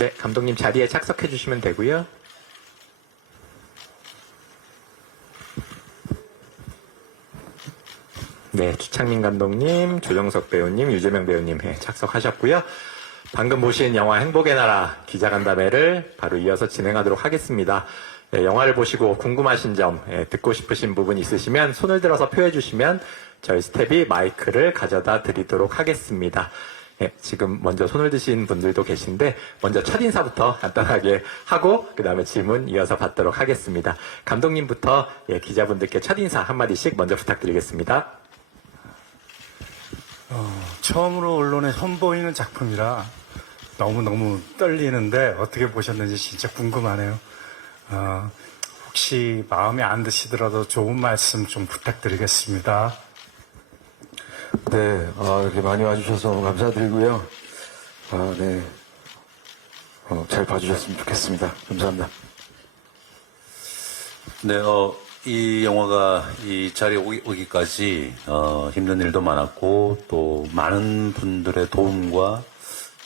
네, 감독님 자리에 착석해 주시면 되고요. 네, 주창민 감독님, 조정석 배우님, 유재명 배우님 착석하셨고요. 방금 보신 영화 행복의 나라 기자간담회를 바로 이어서 진행하도록 하겠습니다. 영화를 보시고 궁금하신 점, 듣고 싶으신 부분 있으시면 손을 들어서 표해 주시면 저희 스텝이 마이크를 가져다 드리도록 하겠습니다. 지금 먼저 손을 드신 분들도 계신데 먼저 첫인사부터 간단하게 하고 그 다음에 질문 이어서 받도록 하겠습니다. 감독님부터 기자분들께 첫인사 한마디씩 먼저 부탁드리겠습니다. 처음으로 언론에 선보이는 작품이라 너무너무 떨리는데 어떻게 보셨는지 진짜 궁금하네요. 혹시 마음에 안 드시더라도 좋은 말씀 좀 부탁드리겠습니다. 네, 이렇게 많이 와주셔서 너무 감사드리고요. 네, 잘 봐주셨으면 좋겠습니다. 감사합니다. 네, 이 영화가 이 자리에 오기까지 힘든 일도 많았고 또 많은 분들의 도움과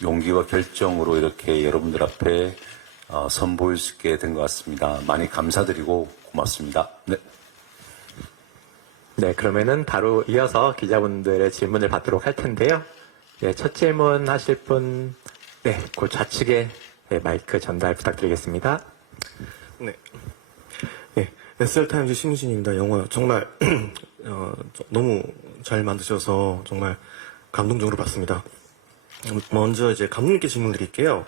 용기와 결정으로 이렇게 여러분들 앞에 선보일 수 있게 된 것 같습니다. 많이 감사드리고 고맙습니다. 네. 네, 그러면은 바로 이어서 기자분들의 질문을 받도록 할 텐데요. 네, 첫 질문 하실 분, 네, 그 좌측에 마이크 전달 부탁드리겠습니다. 네. 네, SR타임즈 신유진입니다. 영화 정말 너무 잘 만드셔서 정말 감동적으로 봤습니다. 먼저 이제 감독님께 질문 드릴게요.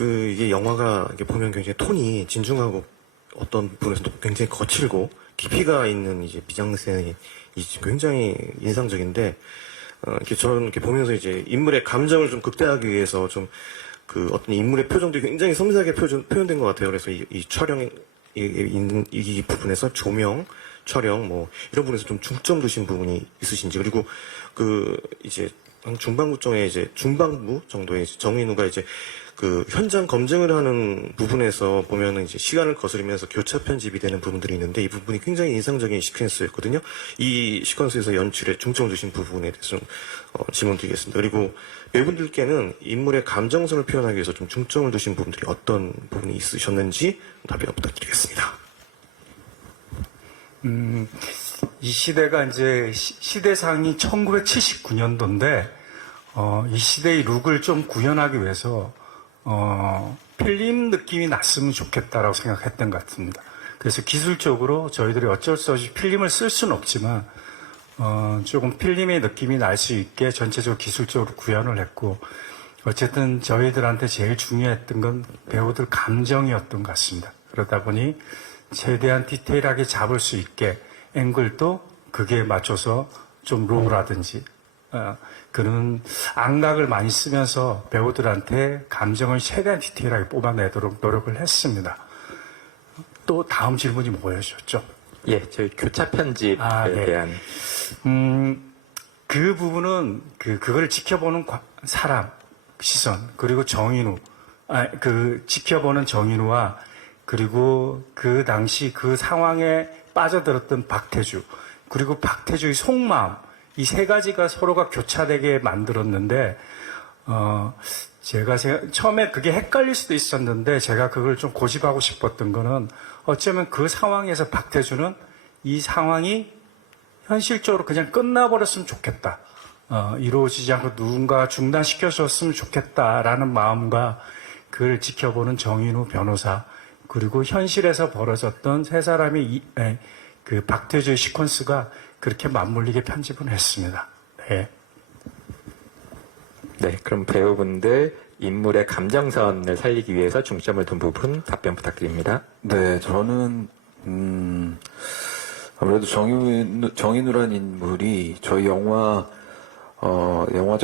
이게 영화가 이렇게 보면 굉장히 톤이 진중하고 어떤 부분에서도 굉장히 거칠고 깊이가 있는 이제 미장센이 굉장히 인상적인데, 이렇게 저는 이렇게 보면서 이제 인물의 감정을 좀 극대화하기 위해서 좀 어떤 인물의 표정들이 굉장히 섬세하게 표현된 것 같아요. 그래서 이 촬영, 이 부분에서 조명, 촬영, 뭐, 이런 부분에서 좀 중점 두신 부분이 있으신지, 그리고 이제, 중반부쯤에 이제, 중반부 정도에 정인우가 이제, 현장 검증을 하는 부분에서 보면은 이제 시간을 거스르면서 교차 편집이 되는 부분들이 있는데 이 부분이 굉장히 인상적인 시퀀스였거든요. 이 시퀀스에서 연출에 중점을 두신 부분에 대해서 좀 질문 드리겠습니다. 그리고 배우분들께는 인물의 감정선을 표현하기 위해서 좀 중점을 두신 부분들이 어떤 부분이 있으셨는지 답변 부탁드리겠습니다. 이 시대가 이제 시대상이 1979년도인데 이 시대의 룩을 좀 구현하기 위해서 필름 느낌이 났으면 좋겠다라고 생각했던 것 같습니다. 그래서 기술적으로 저희들이 어쩔 수 없이 필름을 쓸 수는 없지만, 조금 필름의 느낌이 날 수 있게 전체적으로 기술적으로 구현을 했고, 어쨌든 저희들한테 제일 중요했던 건 배우들 감정이었던 것 같습니다. 그러다 보니 최대한 디테일하게 잡을 수 있게 앵글도 그게 맞춰서 좀 로우라든지, 그런 악락을 많이 쓰면서 배우들한테 감정을 최대한 디테일하게 뽑아내도록 노력을 했습니다. 또 다음 질문이 뭐였죠? 예, 저희 교차 편집에 네. 대한. 그 부분은 그걸 지켜보는 사람, 시선, 그리고 지켜보는 정인우와 그리고 그 당시 그 상황에 빠져들었던 박태주, 그리고 박태주의 속마음, 이 세 가지가 서로가 교차되게 만들었는데, 제가 처음에 그게 헷갈릴 수도 있었는데, 제가 그걸 좀 고집하고 싶었던 거는, 어쩌면 그 상황에서 박태주는 이 상황이 현실적으로 그냥 끝나버렸으면 좋겠다. 이루어지지 않고 누군가 중단시켜줬으면 좋겠다라는 마음과 그걸 지켜보는 정인우 변호사, 그리고 현실에서 벌어졌던 세 사람의 그 박태주의 시퀀스가 그렇게 맞물리게 편집을 했습니다. 네. 네, 그럼 배우분들 인물의 감정선을 살리기 위해서 중점을 둔 부분 답변 부탁드립니다. 네, 저는 아무래도 정인우란 인물이 저희 영화적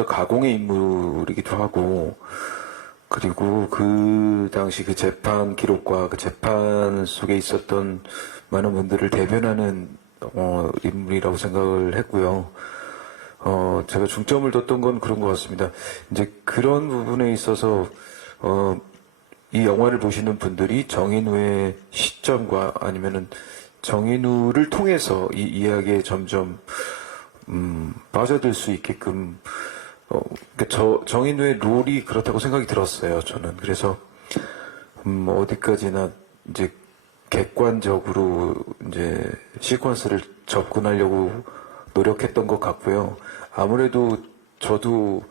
가공의 인물이기도 하고, 그리고 그 당시 그 재판 기록과 그 재판 속에 있었던 많은 분들을 대변하는 인물이라고 생각을 했고요. 제가 중점을 뒀던 건 그런 것 같습니다. 이제 그런 부분에 있어서 이 영화를 보시는 분들이 정인우의 시점과 아니면은 정인우를 통해서 이 이야기에 점점 빠져들 수 있게끔 정인우의 롤이 그렇다고 생각이 들었어요, 저는. 그래서, 어디까지나 이제 객관적으로 이제 시퀀스를 접근하려고 노력했던 것 같고요. 아무래도 저도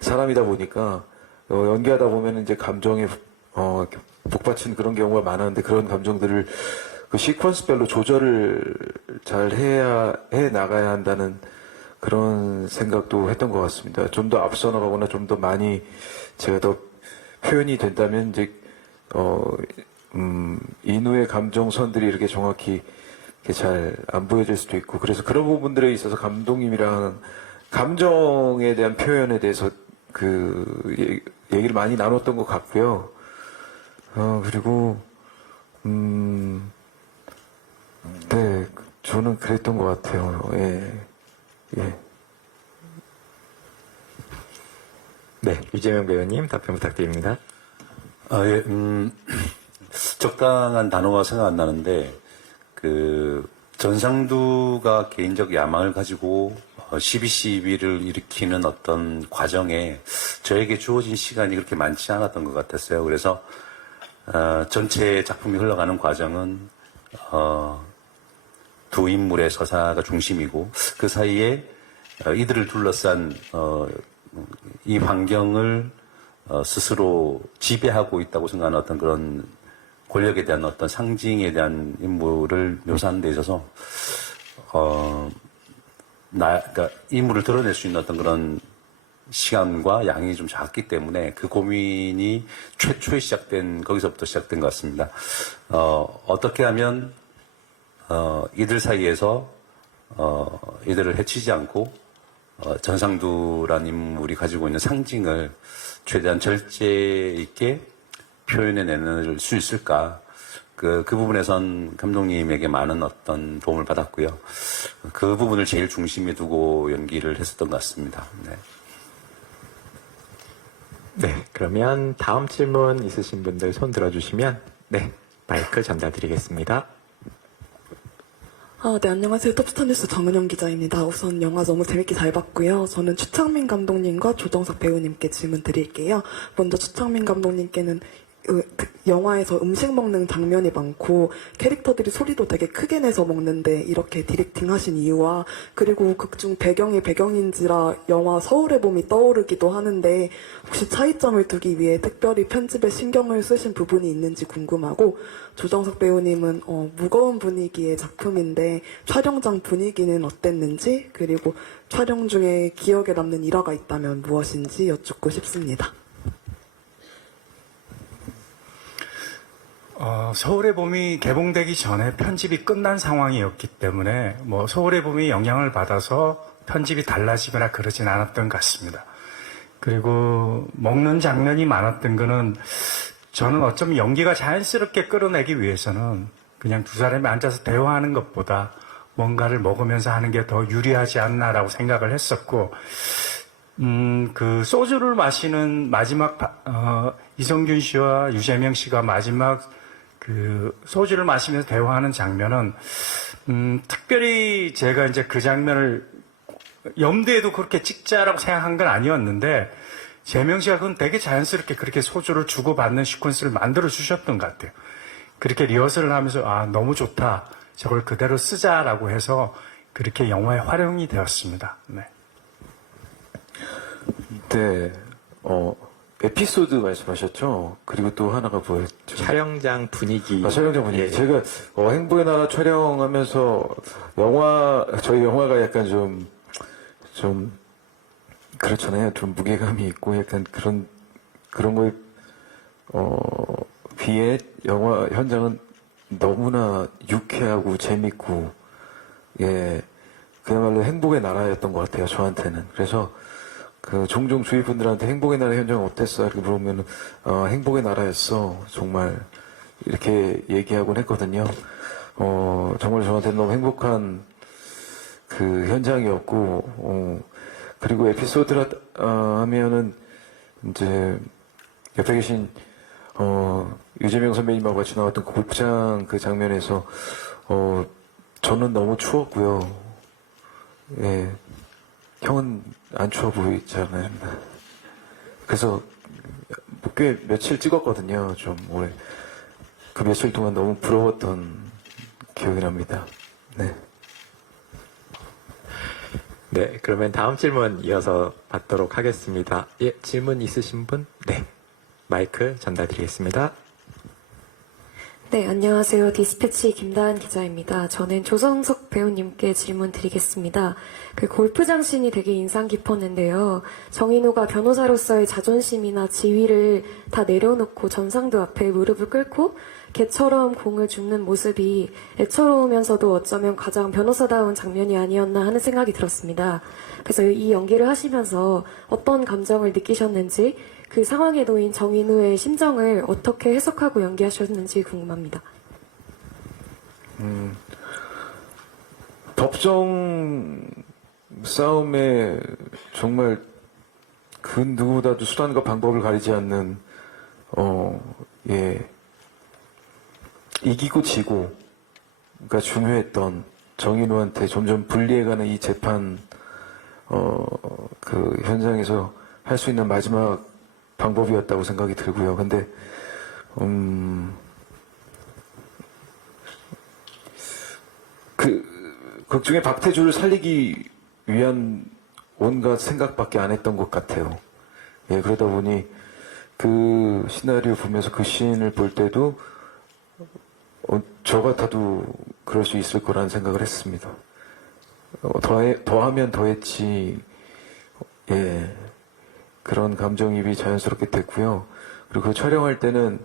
사람이다 보니까 연기하다 보면 이제 감정에 복받치는 그런 경우가 많았는데 그런 감정들을 그 시퀀스별로 조절을 잘 해 나가야 한다는 그런 생각도 했던 것 같습니다. 좀 더 앞서 나가거나 좀 더 많이 제가 더 표현이 된다면 이제 인우의 감정선들이 이렇게 정확히 잘 안 보여질 수도 있고 그래서 그런 부분들에 있어서 감독님이랑 감정에 대한 표현에 대해서 얘기를 많이 나눴던 것 같고요. 그리고 네, 저는 그랬던 것 같아요. 예. 네, 유재명 배우님 답변 부탁드립니다. 예, 적당한 단어가 생각 안 나는데, 전상두가 개인적 야망을 가지고 12.12를 일으키는 어떤 과정에 저에게 주어진 시간이 그렇게 많지 않았던 것 같았어요. 그래서, 전체 작품이 흘러가는 과정은, 두 인물의 서사가 중심이고, 그 사이에 이들을 둘러싼, 이 환경을 스스로 지배하고 있다고 생각하는 어떤 그런 권력에 대한 어떤 상징에 대한 인물을 묘사하는 데 있어서, 그러니까 인물을 드러낼 수 있는 어떤 그런 시간과 양이 좀 작기 때문에 그 고민이 최초에 거기서부터 시작된 것 같습니다. 어떻게 하면, 이들 사이에서, 이들을 해치지 않고, 전상두라는 인물이 가지고 있는 상징을 최대한 절제 있게 표현해낼 수 있을까. 그 부분에선 감독님에게 많은 어떤 도움을 받았고요. 그 부분을 제일 중심에 두고 연기를 했었던 것 같습니다. 네. 네, 그러면 다음 질문 있으신 분들 손 들어주시면 네, 마이크 전달드리겠습니다. 네, 안녕하세요. 톱스타뉴스 정은영 기자입니다. 우선 영화 너무 재밌게 잘 봤고요. 저는 추창민 감독님과 조정석 배우님께 질문 드릴게요. 먼저 추창민 감독님께는 영화에서 음식 먹는 장면이 많고 캐릭터들이 소리도 되게 크게 내서 먹는데 이렇게 디렉팅 하신 이유와 그리고 극중 배경이 배경인지라 영화 서울의 봄이 떠오르기도 하는데 혹시 차이점을 두기 위해 특별히 편집에 신경을 쓰신 부분이 있는지 궁금하고 조정석 배우님은 무거운 분위기의 작품인데 촬영장 분위기는 어땠는지 그리고 촬영 중에 기억에 남는 일화가 있다면 무엇인지 여쭙고 싶습니다. 서울의 봄이 개봉되기 전에 편집이 끝난 상황이었기 때문에 서울의 봄이 영향을 받아서 편집이 달라지거나 그러진 않았던 것 같습니다. 그리고 먹는 장면이 많았던 거는 저는 어쩌면 연기가 자연스럽게 끌어내기 위해서는 그냥 두 사람이 앉아서 대화하는 것보다 뭔가를 먹으면서 하는 게 더 유리하지 않나라고 생각을 했었고 그 소주를 마시는 마지막 이성균 씨와 유재명 씨가 마지막 그 소주를 마시면서 대화하는 장면은 특별히 제가 이제 그 장면을 염두에도 그렇게 찍자라고 생각한 건 아니었는데 재명 씨가 그건 되게 자연스럽게 그렇게 소주를 주고받는 시퀀스를 만들어 주셨던 것 같아요. 그렇게 리허설을 하면서 너무 좋다 저걸 그대로 쓰자라고 해서 그렇게 영화에 활용이 되었습니다. 네. 네, 에피소드 말씀하셨죠? 그리고 또 하나가 뭐였죠? 촬영장 분위기. 촬영장 분위기. 예. 제가, 행복의 나라 촬영하면서, 저희 영화가 약간 좀, 그렇잖아요. 좀 무게감이 있고, 약간 그런 거에, 비해 영화 현장은 너무나 유쾌하고 재밌고, 예, 그야말로 행복의 나라였던 것 같아요. 저한테는. 그래서, 종종 주위 분들한테 행복의 나라 현장 어땠어? 이렇게 물어보면, 행복의 나라였어. 정말, 이렇게 얘기하곤 했거든요. 정말 저한테는 너무 행복한 그 현장이었고, 그리고 에피소드라, 하면은, 이제, 옆에 계신, 유재명 선배님하고 같이 나왔던 골프장 그 장면에서, 저는 너무 추웠고요. 예. 형은 안 추워 보이잖아요. 그래서 꽤 며칠 찍었거든요. 좀 오래. 그 며칠 동안 너무 부러웠던 기억이 납니다. 네. 네, 그러면 다음 질문 이어서 받도록 하겠습니다. 예, 질문 있으신 분? 네. 마이크 전달드리겠습니다. 네, 안녕하세요. 디스패치 김다은 기자입니다. 저는 조정석 배우님께 질문 드리겠습니다. 그 골프장 씬이 되게 인상 깊었는데요. 정인호가 변호사로서의 자존심이나 지위를 다 내려놓고 전상도 앞에 무릎을 꿇고 개처럼 공을 줍는 모습이 애처로우면서도 어쩌면 가장 변호사다운 장면이 아니었나 하는 생각이 들었습니다. 그래서 이 연기를 하시면서 어떤 감정을 느끼셨는지, 그 상황에 놓인 정인우의 심정을 어떻게 해석하고 연기하셨는지 궁금합니다. 법정 싸움에 정말 그 누구보다도 수단과 방법을 가리지 않는 이기고 지고가 중요했던 정인우한테 점점 불리해가는 이 재판 그 현장에서 할 수 있는 마지막 방법이었다고 생각이 들고요. 근데 극 중에 박태주를 살리기 위한 온갖 생각밖에 안 했던 것 같아요. 예, 그러다 보니 그 시나리오 보면서 그 씬을 볼 때도 저 같아도 그럴 수 있을 거라는 생각을 했습니다. 더하면 더했지, 예, 그런 감정이입이 자연스럽게 됐고요. 그리고 그 촬영할 때는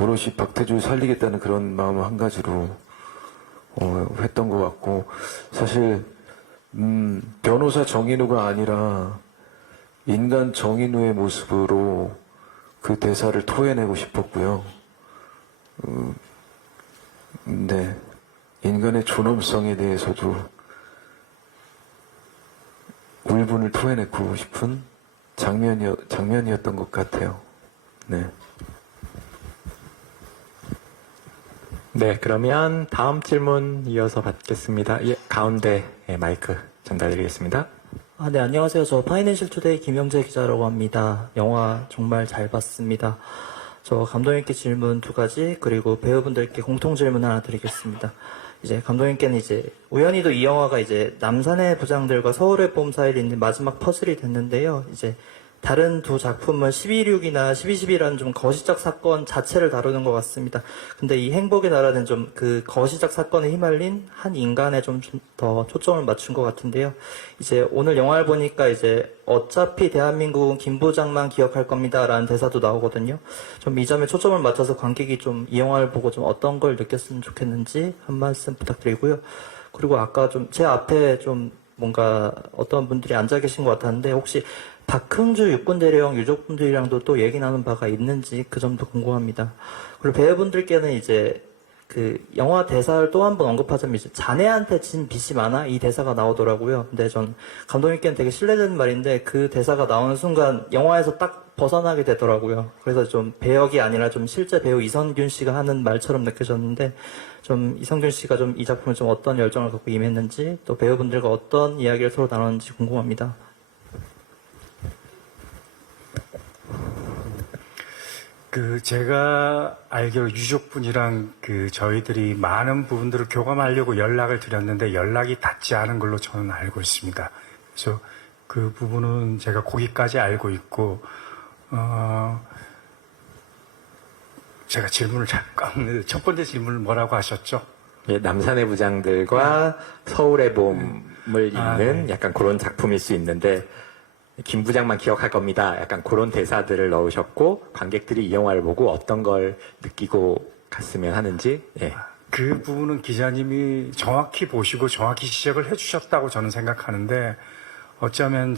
오롯이 박태주를 살리겠다는 그런 마음 한 가지로 했던 것 같고, 사실 변호사 정인우가 아니라 인간 정인우의 모습으로 그 대사를 토해내고 싶었고요. 네, 인간의 존엄성에 대해서도 울분을 토해내고 싶은 장면이었던 것 같아요. 네. 네, 그러면 다음 질문 이어서 받겠습니다. 예, 가운데 마이크 전달드리겠습니다. 네, 안녕하세요. 저 파이낸셜 투데이 김영재 기자라고 합니다. 영화 정말 잘 봤습니다. 저 감독님께 질문 2가지, 그리고 배우분들께 공통 질문 하나 드리겠습니다. 이제 감독님께는 이제 우연히도 이 영화가 이제 남산의 부장들과 서울의 봄 사이에 있는 마지막 퍼즐이 됐는데요. 이제 다른 두 작품은 12.6이나 12.12라는 좀 거시적 사건 자체를 다루는 것 같습니다. 근데 이 행복의 나라는 좀 그 거시적 사건에 휘말린 한 인간에 좀 더 초점을 맞춘 것 같은데요. 이제 오늘 영화를 보니까 이제 어차피 대한민국은 김 부장만 기억할 겁니다라는 대사도 나오거든요. 좀 이 점에 초점을 맞춰서 관객이 좀 이 영화를 보고 좀 어떤 걸 느꼈으면 좋겠는지 한 말씀 부탁드리고요. 그리고 아까 좀 제 앞에 좀 뭔가 어떤 분들이 앉아 계신 것 같았는데, 혹시 박흥주 육군대령 유족분들이랑도 또 얘기 나눈 바가 있는지 그 점도 궁금합니다. 그리고 배우분들께는 이제 그 영화 대사를 또 한 번 언급하자면 이제 자네한테 진 빚이 많아? 이 대사가 나오더라고요. 근데 전 감독님께는 되게 신뢰되는 말인데 그 대사가 나오는 순간 영화에서 딱 벗어나게 되더라고요. 그래서 좀 배역이 아니라 좀 실제 배우 이성균 씨가 하는 말처럼 느껴졌는데, 좀 이성균 씨가 좀 이 작품을 좀 어떤 열정을 갖고 임했는지, 또 배우분들과 어떤 이야기를 서로 나눴는지 궁금합니다. 제가 알기로 유족분이랑 저희들이 많은 부분들을 교감하려고 연락을 드렸는데 연락이 닿지 않은 걸로 저는 알고 있습니다. 그래서 그 부분은 제가 거기까지 알고 있고, 제가 질문을 잠깐, 첫 번째 질문을 뭐라고 하셨죠? 예, 남산의 부장들과 서울의 봄을 잇는 네. 약간 그런 작품일 수 있는데, 김 부장만 기억할 겁니다. 약간 그런 대사들을 넣으셨고, 관객들이 이 영화를 보고 어떤 걸 느끼고 갔으면 하는지, 예. 그 부분은 기자님이 정확히 보시고 정확히 지적을 해주셨다고 저는 생각하는데, 어쩌면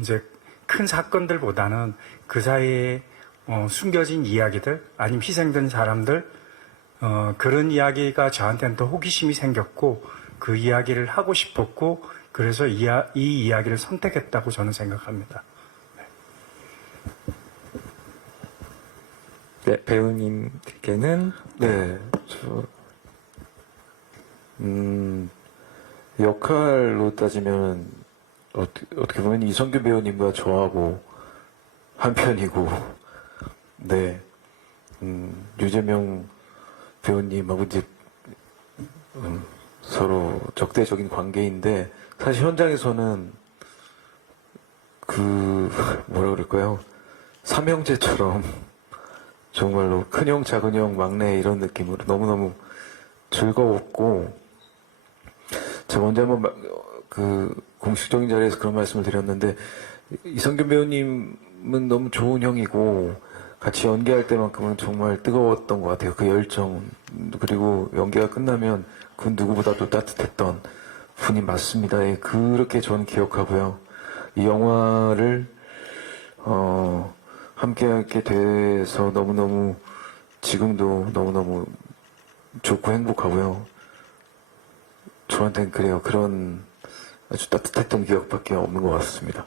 이제 큰 사건들보다는 그 사이에 숨겨진 이야기들, 아니면 희생된 사람들, 그런 이야기가 저한테는 더 호기심이 생겼고, 그 이야기를 하고 싶었고, 그래서 이 이야기를 선택했다고 저는 생각합니다. 네, 배우님께는 네, 역할로 따지면 어떻게 보면 이성균 배우님과 저하고 한 편이고, 네, 유재명 배우님하고 이제 서로 적대적인 관계인데, 사실 현장에서는 뭐라 그럴까요? 삼형제처럼 정말로 큰형, 작은형, 막내 이런 느낌으로 너무너무 즐거웠고, 제가 언제 한번 공식적인 자리에서 그런 말씀을 드렸는데, 이성균 배우님은 너무 좋은 형이고, 같이 연기할 때만큼은 정말 뜨거웠던 것 같아요. 그 열정. 그리고 연기가 끝나면 그 누구보다도 따뜻했던 분이 맞습니다. 예, 그렇게 저는 기억하고요. 이 영화를, 함께하게 돼서 너무너무, 지금도 너무너무 좋고 행복하고요. 저한테는 그래요. 그런 아주 따뜻했던 기억밖에 없는 것 같습니다.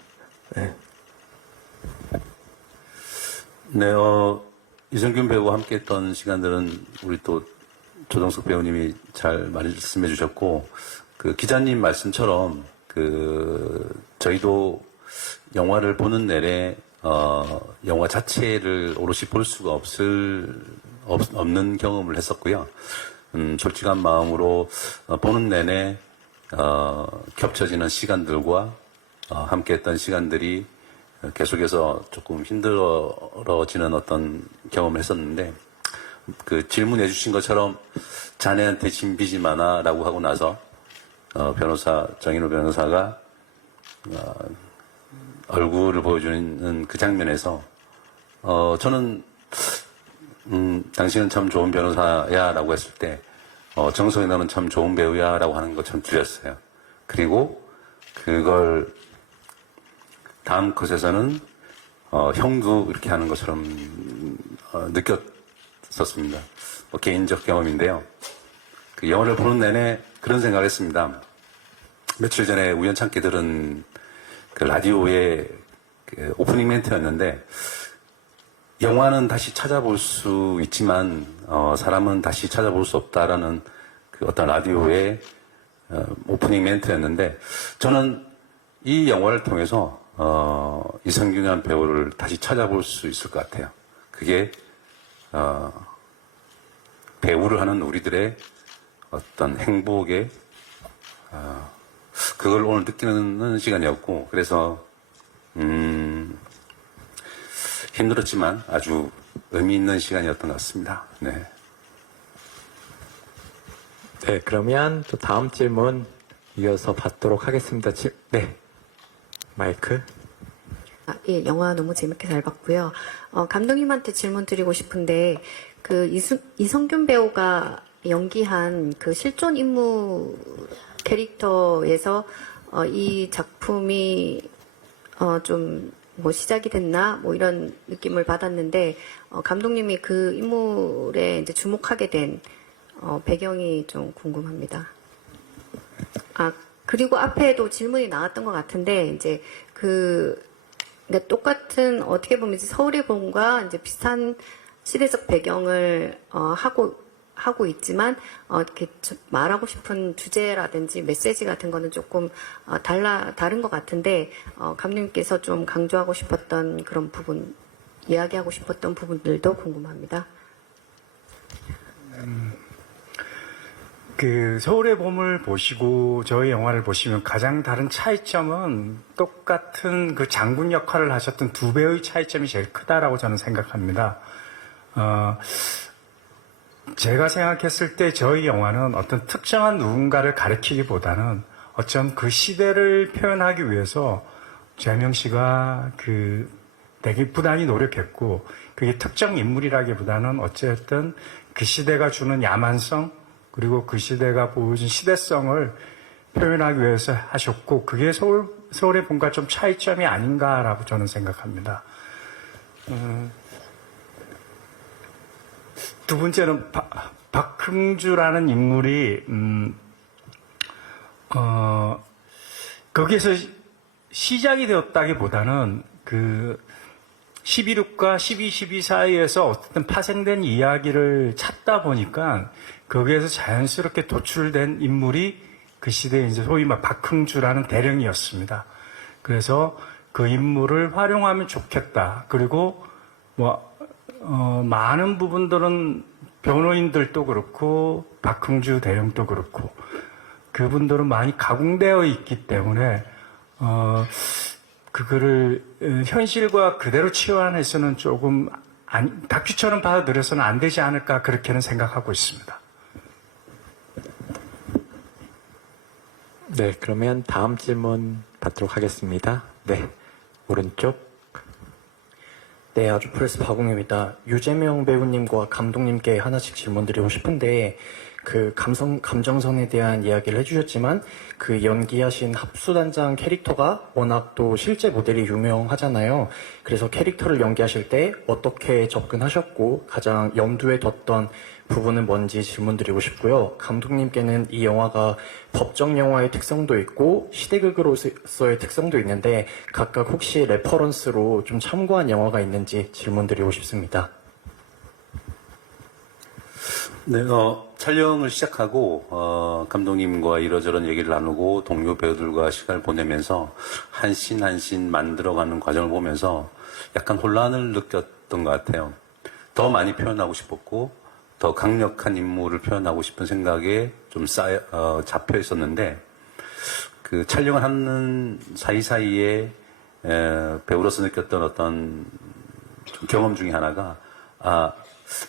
네. 네, 이성균 배우와 함께 했던 시간들은 우리 또 조정석 배우님이 잘 말씀해 주셨고, 그 기자님 말씀처럼 저희도 영화를 보는 내내 영화 자체를 오롯이 볼 수가 없는 경험을 했었고요. 솔직한 마음으로 보는 내내 겹쳐지는 시간들과 함께 했던 시간들이 계속해서 조금 힘들어지는 어떤 경험을 했었는데, 그 질문해 주신 것처럼 자네한테 진비지 마나 라고 하고 나서 정인호 변호사가 얼굴을 보여주는 그 장면에서 저는 당신은 참 좋은 변호사야 라고 했을 때 정석이 너는 참 좋은 배우야 라고 하는 것처럼 들렸어요. 그리고 그걸 다음 컷에서는 형도 이렇게 하는 것처럼 느꼈었습니다. 개인적 경험인데요. 그 영화를 보는 내내 그런 생각을 했습니다. 며칠 전에 우연찮게 들은 그 라디오의 그 오프닝 멘트였는데, 영화는 다시 찾아볼 수 있지만 사람은 다시 찾아볼 수 없다라는 그 어떤 라디오의 오프닝 멘트였는데, 저는 이 영화를 통해서 이성균이라는 배우를 다시 찾아볼 수 있을 것 같아요. 그게 배우를 하는 우리들의 어떤 행복의 그걸 오늘 느끼는 시간이었고, 그래서 힘들었지만 아주 의미 있는 시간이었던 것 같습니다. 네. 네, 그러면 또 다음 질문 이어서 받도록 하겠습니다. 네, 마이크. 예, 영화 너무 재밌게 잘 봤고요. 감독님한테 질문 드리고 싶은데, 이성균 배우가 연기한 그 실존 인물 캐릭터에서 이 작품이 좀 뭐 시작이 됐나 뭐 이런 느낌을 받았는데, 감독님이 그 인물에 이제 주목하게 된 배경이 좀 궁금합니다. 그리고 앞에도 질문이 나왔던 것 같은데, 이제 그러니까 똑같은, 어떻게 보면 이제 서울의 봄과 이제 비슷한 시대적 배경을 하고 있지만 이렇게 말하고 싶은 주제라든지 메시지 같은 거는 조금 다른 것 같은데, 감독님께서 좀 강조하고 싶었던 그런 부분, 이야기하고 싶었던 부분들도 궁금합니다. 그 서울의 봄을 보시고 저희 영화를 보시면 가장 다른 차이점은 똑같은 그 장군 역할을 하셨던 두 배우의 차이점이 제일 크다라고 저는 생각합니다. 제가 생각했을 때 저희 영화는 어떤 특정한 누군가를 가리키기보다는 어쩜 그 시대를 표현하기 위해서 재명 씨가 되게 부단히 노력했고, 그게 특정 인물이라기보다는 어쨌든 그 시대가 주는 야만성, 그리고 그 시대가 보여준 시대성을 표현하기 위해서 하셨고, 그게 서울의 봄과 좀 차이점이 아닌가라고 저는 생각합니다. 두 번째는 박흥주라는 인물이 거기에서 시작이 되었다기보다는 그 11.6과 12.12 사이에서 어쨌든 파생된 이야기를 찾다 보니까 거기에서 자연스럽게 도출된 인물이 그 시대에 이제 소위 막 박흥주라는 대령이었습니다. 그래서 그 인물을 활용하면 좋겠다. 그리고 많은 부분들은 변호인들도 그렇고 박흥주 대령도 그렇고 그분들은 많이 가공되어 있기 때문에 그거를 현실과 그대로 치환해서는 조금 다큐처럼 받아들여서는 안 되지 않을까 그렇게는 생각하고 있습니다. 네, 그러면 다음 질문 받도록 하겠습니다. 네, 오른쪽. 네, 아주프레스 박웅입니다. 유재명 배우님과 감독님께 하나씩 질문 드리고 싶은데, 그 감정선에 대한 이야기를 해주셨지만, 그 연기하신 합수단장 캐릭터가 워낙 또 실제 모델이 유명하잖아요. 그래서 캐릭터를 연기하실 때 어떻게 접근하셨고, 가장 염두에 뒀던 부분은 뭔지 질문 드리고 싶고요. 감독님께는 이 영화가 법정 영화의 특성도 있고 시대극으로서의 특성도 있는데 각각 혹시 레퍼런스로 좀 참고한 영화가 있는지 질문 드리고 싶습니다. 네, 촬영을 시작하고 감독님과 이러저런 얘기를 나누고 동료 배우들과 시간을 보내면서 한 씬 한 씬 만들어가는 과정을 보면서 약간 혼란을 느꼈던 것 같아요. 더 많이 표현하고 싶었고 더 강력한 인물을 표현하고 싶은 생각에 좀 잡혀 있었는데, 그 촬영을 하는 사이사이에 배우로서 느꼈던 어떤 좀 경험 중에 하나가,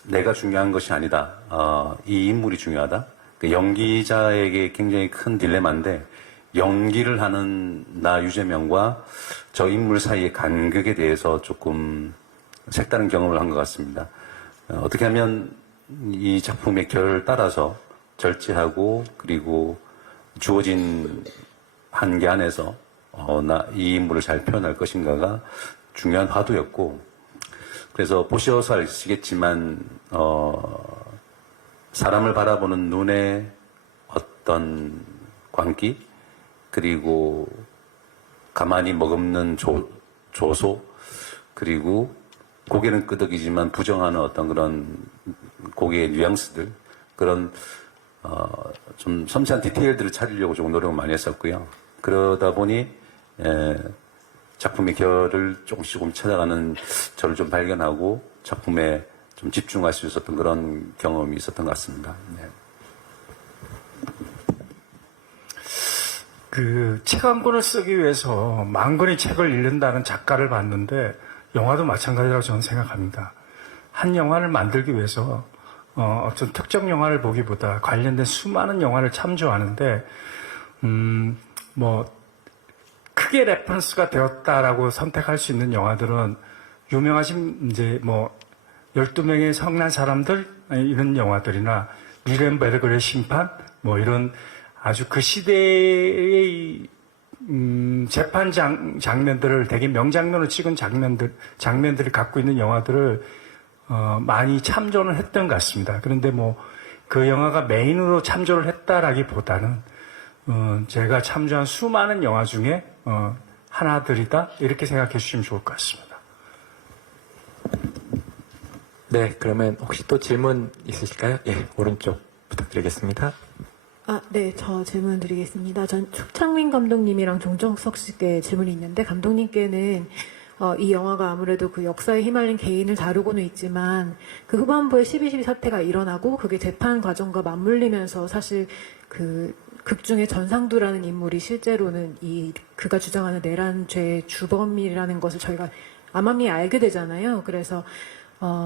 내가 중요한 것이 아니다. 이 인물이 중요하다. 그 연기자에게 굉장히 큰 딜레마인데, 연기를 하는 나 유재명과 저 인물 사이의 간극에 대해서 조금 색다른 경험을 한 것 같습니다. 어떻게 하면 이 작품의 결을 따라서 절제하고 그리고 주어진 한계 안에서 이 인물을 잘 표현할 것인가가 중요한 화두였고, 그래서 보셔서 아시겠지만 사람을 바라보는 눈의 어떤 광기, 그리고 가만히 머금는 조소, 그리고 고개는 끄덕이지만 부정하는 어떤 그런 고개의 뉘앙스들, 그런 좀 섬세한 디테일들을 찾으려고 조금 노력을 많이 했었고요. 그러다 보니 작품의 결을 조금 찾아가는 저를 좀 발견하고 작품에 좀 집중할 수 있었던 그런 경험이 있었던 것 같습니다. 네. 그 책 한 권을 쓰기 위해서 만 권의 책을 읽는다는 작가를 봤는데 영화도 마찬가지라고 저는 생각합니다. 한 영화를 만들기 위해서 어떤 특정 영화를 보기보다 관련된 수많은 영화를 참조하는데 크게 레퍼런스가 되었다라고 선택할 수 있는 영화들은 유명하신 이제 12명의 성난 사람들 이런 영화들이나 뉘른베르크의 심판 이런 아주 그 시대의 재판 장면들을 되게 명장면으로 찍은 장면들이 갖고 있는 영화들을 많이 참조를 했던 것 같습니다. 그런데 그 영화가 메인으로 참조를 했다라기보다는 제가 참조한 수많은 영화 중에 하나들이다 이렇게 생각해 주시면 좋을 것 같습니다. 네, 그러면 혹시 또 질문 있으실까요? 예, 오른쪽 부탁드리겠습니다. 네, 저 질문 드리겠습니다. 전 축창민 감독님이랑 종정석 씨께 질문이 있는데, 감독님께는 이 영화가 아무래도 그 역사에 휘말린 개인을 다루고는 있지만 그 후반부에 12.12 사태가 일어나고 그게 재판 과정과 맞물리면서 사실 그 극 중에 전상두라는 인물이 실제로는 그가 주장하는 내란죄의 주범이라는 것을 저희가 암암리에 알게 되잖아요. 그래서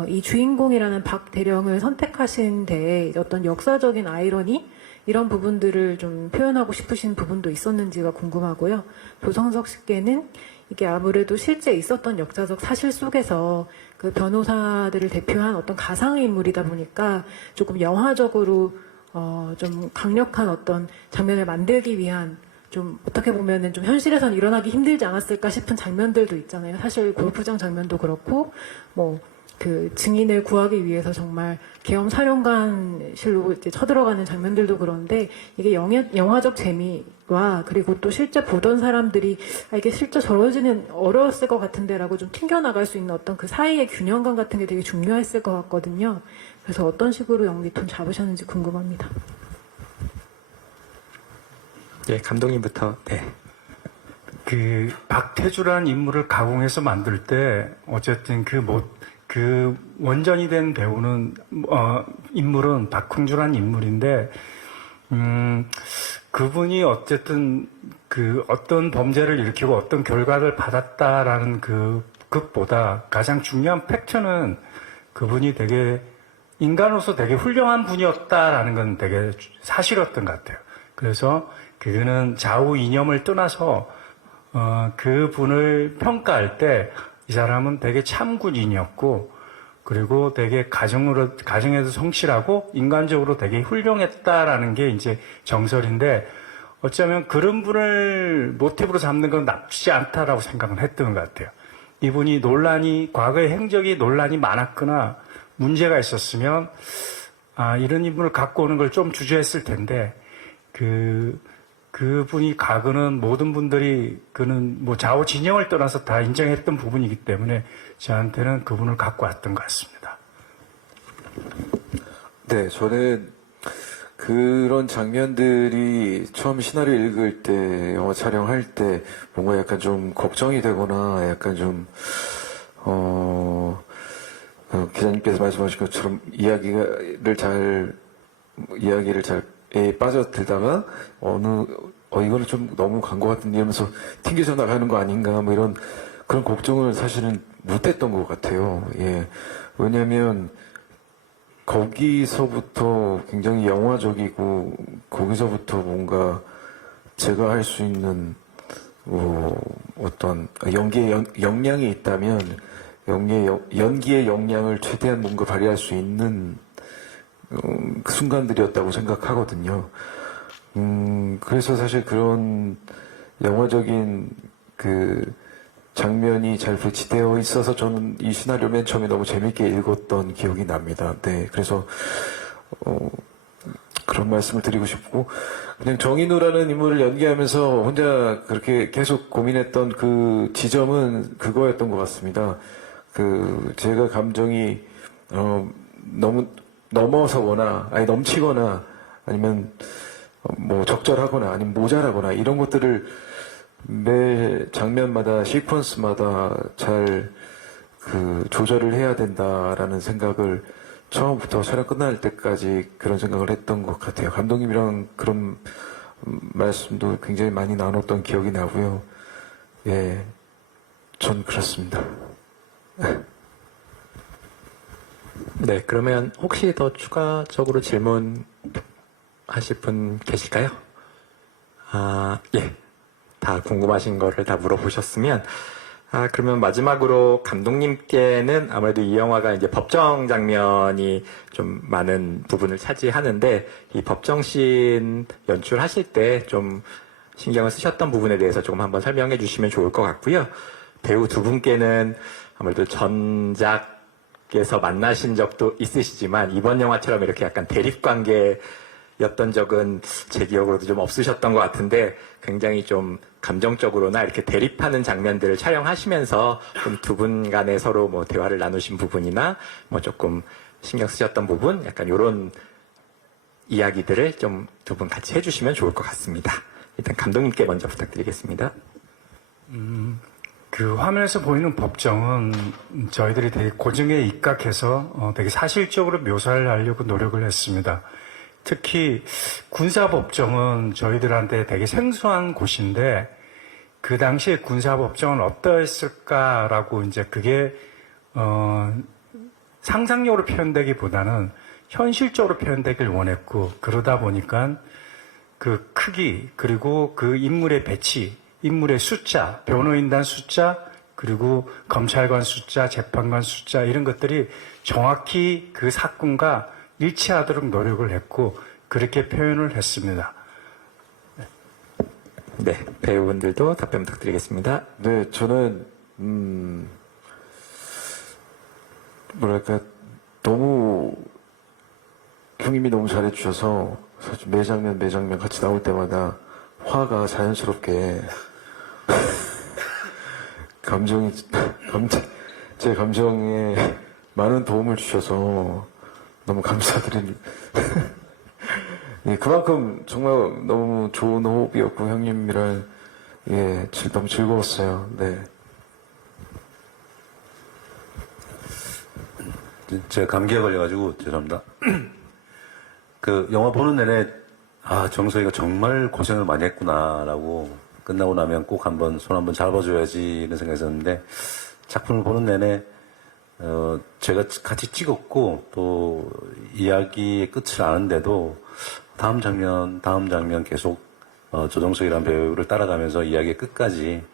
이 주인공이라는 박 대령을 선택하신 데에 어떤 역사적인 아이러니 이런 부분들을 좀 표현하고 싶으신 부분도 있었는지가 궁금하고요. 조성석 씨께는 이게 아무래도 실제 있었던 역사적 사실 속에서 그 변호사들을 대표한 어떤 가상의 인물이다 보니까 조금 영화적으로 좀 강력한 어떤 장면을 만들기 위한 좀 어떻게 보면은 좀 현실에선 일어나기 힘들지 않았을까 싶은 장면들도 있잖아요. 사실 골프장 장면도 그렇고 그 증인을 구하기 위해서 정말 계엄 사령관실로 이제 쳐들어가는 장면들도 그런데 이게 영화적 재미와 그리고 또 실제 보던 사람들이 이게 실제 저러지는 어려웠을 것 같은데라고 좀 튕겨나갈 수 있는 어떤 그 사이의 균형감 같은 게 되게 중요했을 것 같거든요. 그래서 어떤 식으로 연기 톤 잡으셨는지 궁금합니다. 예, 감독님부터. 네. 그 박태주라는 인물을 가공해서 만들 때 어쨌든 그 원전이 된 배우는 인물은 박흥주라는 인물인데 그분이 어쨌든 그 어떤 범죄를 일으키고 어떤 결과를 받았다라는 그것보다 가장 중요한 팩트는 그분이 되게 인간으로서 되게 훌륭한 분이었다라는 건 되게 사실이었던 것 같아요. 그래서 그거는 좌우 이념을 떠나서 그분을 평가할 때 이 사람은 되게 참군인이었고 그리고 되게 가정에도 성실하고 인간적으로 되게 훌륭했다라는 게 이제 정설인데 어쩌면 그런 분을 모티브로 잡는 건 나쁘지 않다라고 생각을 했던 것 같아요. 이분이 과거의 행적이 논란이 많았거나 문제가 있었으면 이런 인물을 갖고 오는 걸 좀 주저했을 텐데 그분이 가거는 모든 분들이 그는 뭐 좌우 진영을 떠나서 다 인정했던 부분이기 때문에 저한테는 그분을 갖고 왔던 것 같습니다. 네, 저는 그런 장면들이 처음 시나리오 읽을 때, 영화 촬영할 때 뭔가 약간 좀 걱정이 되거나 약간 좀, 기자님께서 말씀하신 것처럼 이야기를 잘 빠져들다가 이거는 좀 너무 간 것 같은데 이러면서 튕겨져 나가는 거 아닌가 뭐 이런 그런 걱정을 사실은 못했던 것 같아요. 예. 왜냐하면 거기서부터 굉장히 영화적이고 거기서부터 뭔가 제가 할 수 있는 어떤 연기의 역량이 있다면 연기의 역량을 최대한 뭔가 발휘할 수 있는 그 순간들이었다고 생각하거든요. 그래서 사실 그런 영화적인 그 장면이 잘 배치되어 있어서 저는 이 시나리오 맨 처음에 너무 재밌게 읽었던 기억이 납니다. 네, 그래서 그런 말씀을 드리고 싶고 그냥 정인우라는 인물을 연기하면서 혼자 그렇게 계속 고민했던 그 지점은 그거였던 것 같습니다. 제가 감정이 너무 넘어서거나 넘치거나 아니면 뭐 적절하거나 아니면 모자라거나 이런 것들을 매 장면마다 시퀀스마다 잘 조절을 해야 된다라는 생각을 처음부터 촬영 끝날 때까지 그런 생각을 했던 것 같아요. 감독님이랑 그런 말씀도 굉장히 많이 나눴던 기억이 나고요. 예, 전 그렇습니다. 네, 그러면 혹시 더 추가적으로 질문하실 분 계실까요? 예. 다 궁금하신 거를 다 물어보셨으면, 그러면 마지막으로 감독님께는 아무래도 이 영화가 이제 법정 장면이 좀 많은 부분을 차지하는데, 이 법정씬 연출하실 때 좀 신경을 쓰셨던 부분에 대해서 조금 한번 설명해 주시면 좋을 것 같고요. 배우 두 분께는 아무래도 전작에서 만나신 적도 있으시지만, 이번 영화처럼 이렇게 약간 대립관계였던 적은 제 기억으로도 좀 없으셨던 것 같은데 굉장히 좀 감정적으로나 이렇게 대립하는 장면들을 촬영하시면서 좀 두 분 간에 서로 뭐 대화를 나누신 부분이나 뭐 조금 신경 쓰셨던 부분 약간 이런 이야기들을 좀 두 분 같이 해주시면 좋을 것 같습니다. 일단 감독님께 먼저 부탁드리겠습니다. 그 화면에서 보이는 법정은 저희들이 되게 고증에 입각해서 되게 사실적으로 묘사를 하려고 노력을 했습니다. 특히 군사법정은 저희들한테 되게 생소한 곳인데 그 당시에 군사법정은 어떠했을까라고 이제 그게 상상력으로 표현되기보다는 현실적으로 표현되길 원했고 그러다 보니까 그 크기 그리고 그 인물의 배치, 인물의 숫자, 변호인단 숫자 그리고 검찰관 숫자, 재판관 숫자 이런 것들이 정확히 그 사건과 일치하도록 노력을 했고 그렇게 표현을 했습니다. 네, 배우분들도 답변 부탁드리겠습니다. 네, 저는 뭐랄까 너무 형님이 너무 잘해주셔서 사실 매 장면 같이 나올 때마다 화가 자연스럽게 제 감정에 많은 도움을 주셔서 너무 감사드립니다. 예, 그만큼 정말 너무 좋은 호흡이었고 형님이랑 예, 너무 즐거웠어요. 네. 제가 감기에 걸려가지고 죄송합니다. 그 영화 보는 내내 아 정석이가 정말 고생을 많이 했구나라고 끝나고 나면 꼭 한번 손 한번 잡아줘야지 이런 생각이 있었는데 작품을 보는 내내 제가 같이 찍었고 또 이야기의 끝을 아는데도 다음 장면 계속 조정석이라는 배우를 따라가면서 이야기의 끝까지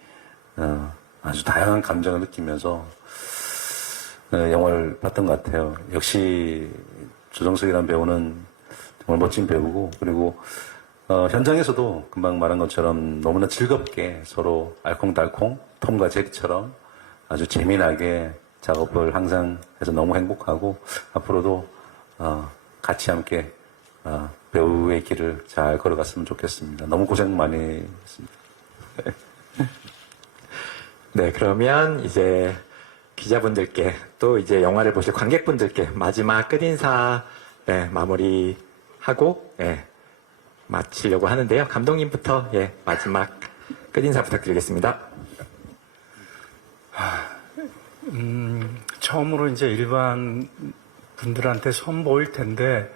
아주 다양한 감정을 느끼면서 영화를 봤던 것 같아요. 역시 조정석이라는 배우는 정말 멋진 배우고 그리고 현장에서도 금방 말한 것처럼 너무나 즐겁게 서로 알콩달콩 톰과 제리처럼 아주 재미나게 작업을 항상 해서 너무 행복하고 앞으로도 같이 함께 배우의 길을 잘 걸어갔으면 좋겠습니다. 너무 고생 많이 했습니다. 네, 그러면 이제 기자분들께 또 이제 영화를 보실 관객분들께 마지막 끝인사 마무리하고 마치려고 하는데요. 감독님부터 마지막 끝인사 부탁드리겠습니다. 처음으로 이제 일반 분들한테 선보일 텐데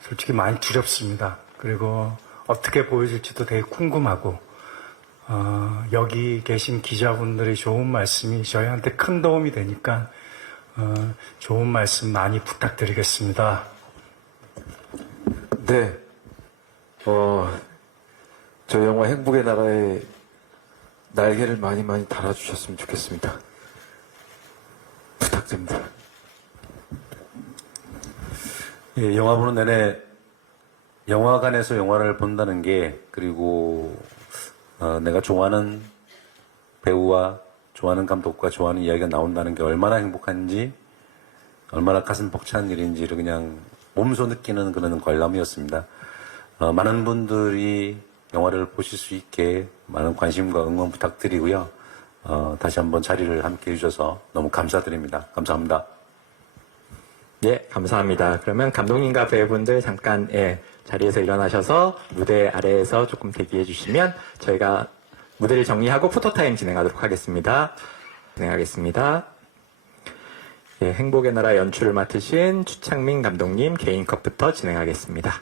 솔직히 많이 두렵습니다. 그리고 어떻게 보여질지도 되게 궁금하고 여기 계신 기자분들의 좋은 말씀이 저희한테 큰 도움이 되니까 좋은 말씀 많이 부탁드리겠습니다. 네. 저 영화 행복의 나라에 날개를 많이 달아주셨으면 좋겠습니다. 부탁드립니다. 예, 영화 보는 내내 영화관에서 영화를 본다는 게 그리고 내가 좋아하는 배우와 좋아하는 감독과 좋아하는 이야기가 나온다는 게 얼마나 행복한지 얼마나 가슴 벅찬 일인지를 그냥 몸소 느끼는 그런 관람이었습니다. 많은 분들이 영화를 보실 수 있게 많은 관심과 응원 부탁드리고요. 다시 한번 자리를 함께 해주셔서 너무 감사드립니다. 감사합니다. 예, 감사합니다. 그러면 감독님과 배우분들 잠깐 자리에서 일어나셔서 무대 아래에서 조금 대기해 주시면 저희가 무대를 정리하고 포토타임 진행하도록 하겠습니다. 진행하겠습니다. 예, 행복의 나라 연출을 맡으신 추창민 감독님 개인 컷부터 진행하겠습니다.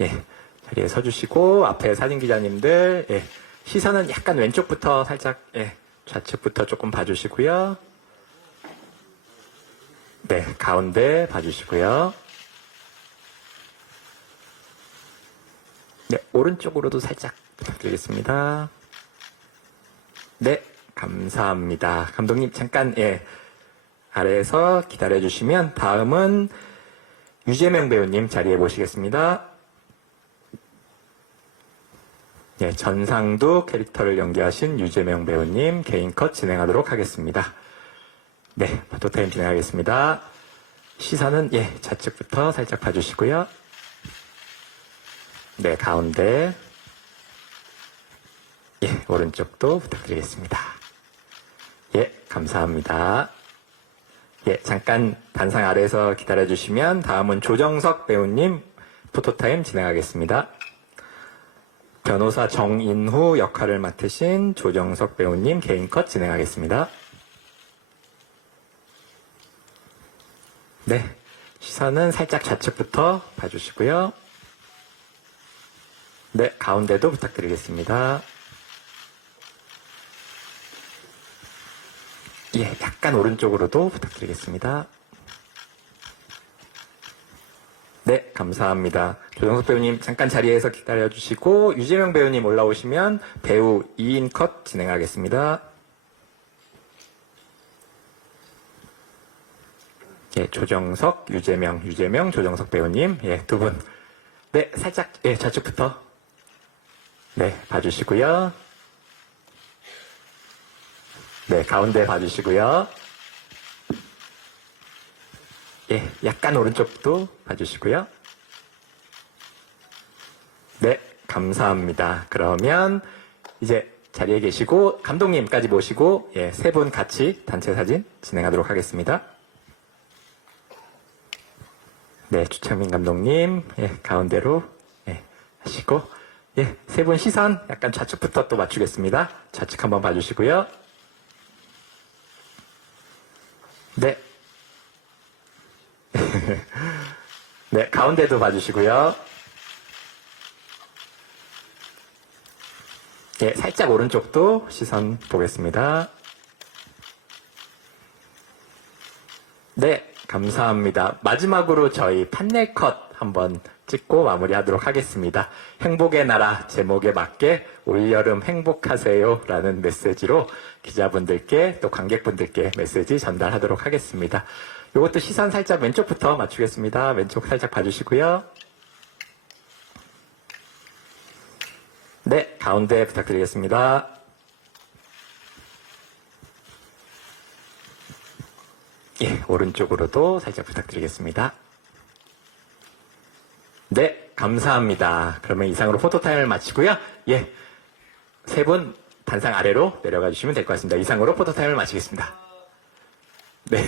예, 자리에 서주시고 앞에 사진 기자님들 시선은 약간 왼쪽부터 살짝 좌측부터 조금 봐주시고요. 네, 가운데 봐주시고요. 네, 오른쪽으로도 살짝 부탁드리겠습니다. 네, 감사합니다. 감독님 잠깐 아래에서 기다려주시면 다음은 유재명 배우님 자리에 모시겠습니다. 네, 전상두 캐릭터를 연기하신 유재명 배우님 개인 컷 진행하도록 하겠습니다. 네, 포토타임 진행하겠습니다. 시선은 좌측부터 살짝 봐주시고요. 네, 가운데 오른쪽도 부탁드리겠습니다. 감사합니다. 잠깐 단상 아래에서 기다려주시면 다음은 조정석 배우님 포토타임 진행하겠습니다. 변호사 정인후 역할을 맡으신 조정석 배우님 개인 컷 진행하겠습니다. 네, 시선은 살짝 좌측부터 봐주시고요. 네, 가운데도 부탁드리겠습니다. 약간 오른쪽으로도 부탁드리겠습니다. 네, 감사합니다. 조정석 배우님 잠깐 자리에서 기다려주시고 유재명 배우님 올라오시면 배우 2인 컷 진행하겠습니다. 조정석, 유재명, 조정석 배우님 두 분. 네, 살짝 좌측부터 봐주시고요. 네, 가운데 봐주시고요. 약간 오른쪽도 봐주시고요. 네, 감사합니다. 그러면 이제 자리에 계시고 감독님까지 모시고 세 분 같이 단체 사진 진행하도록 하겠습니다. 네, 추창민 감독님 가운데로 하시고 예, 세 분 시선 약간 좌측부터 또 맞추겠습니다. 좌측 한번 봐주시고요. 네. 네, 가운데도 봐주시고요. 예, 살짝 오른쪽도 시선 보겠습니다. 네, 감사합니다. 마지막으로 저희 판넬 컷 한번 찍고 마무리하도록 하겠습니다. 행복의 나라 제목에 맞게 올여름 행복하세요 라는 메시지로 기자분들께 또 관객분들께 메시지 전달하도록 하겠습니다. 이것도 시선 살짝 왼쪽부터 맞추겠습니다. 왼쪽 살짝 봐주시고요. 네, 가운데 부탁드리겠습니다. 예, 오른쪽으로도 살짝 부탁드리겠습니다. 네, 감사합니다. 그러면 이상으로 포토타임을 마치고요. 예, 세 분 단상 아래로 내려가 주시면 될 것 같습니다. 이상으로 포토타임을 마치겠습니다. 네.